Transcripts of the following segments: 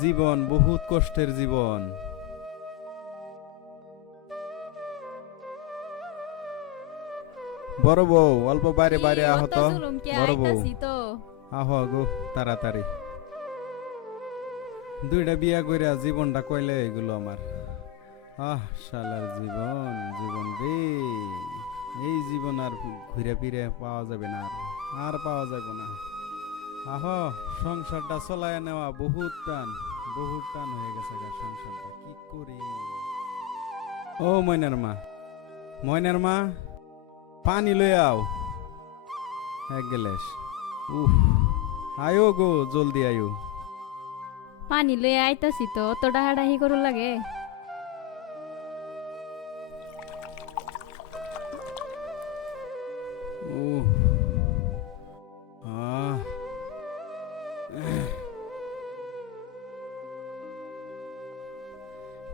জীবন বহুত কষ্টের জীবন। বড় বউ অল্প বাইরে বাইরে আহত। বড় বউ। আহ গো তাড়াতাড়ি। দুইটা বিয়া কইরা জীবনটা কইলে এগুলো আমার। আহ শালার জীবন জীবন রে। এই জীবন আর ঘুরে ফিরে পাওয়া যাবে না আর পাওয়া যাবে না। আহ, সংসারটা চলায় নেওয়া বহুত টান বহুত টান হয়ে গেছে গা সংসারটা। কি করি? ও ময়নার মা ময়নার মা, পানি লই আও। এক গেলেস। উফ, আয়ো গো, জলদি আয়ো। পানি লয়ে আইতাছি তো অত ডাহাডাহি করু লাগে।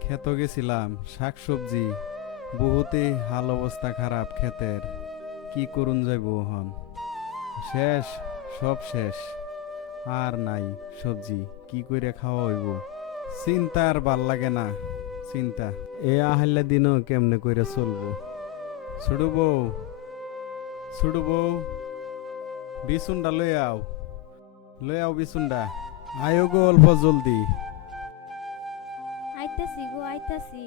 খেত গেছিলাম, শাকসবজি। বহুতে হাল অবস্থা খারাপ ক্ষেতের। কি করুন যাইব হন শেষ, সব শেষ। আর নাই সবজি, কি করে খাওয়া হইব? চিন্তা আর ভালো লাগে না, চিন্তা। এ আহল্লা দিনও কেমনে করে চলবো? ছোট বউ ছোট বউ, বিছুনটা লই আও। লই আও বিছুনটা। আয়ো অল্প জলদি। আইতাছি গো আইতাছি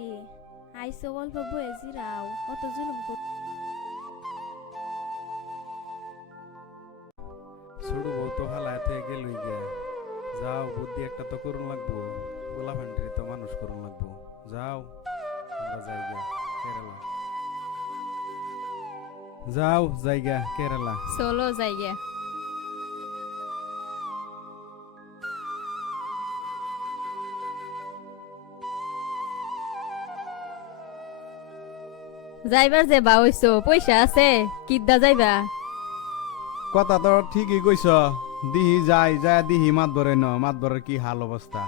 আইসো অল্প বয়ে জিরাও অত জুলুম কর ছোট বউ তো হালায় থেকে গেলই গে যাও বুদ্ধি একটা তো করুন লাগবো। পোলা ফান্ডি তো মানুষ করুন লাগবো। যাও আমরা যাই গে কেরালা। যাও জায়গা কেরালা। চলো যাইগে যাইবার যে বা হইছো পয়সা আছে, কিদ্দা যাইবা। কথা তো ঠিকই কইছ দিহি যাই, যায় দিহি মাত বরে ন, মাত বরের কি হাল অবস্থা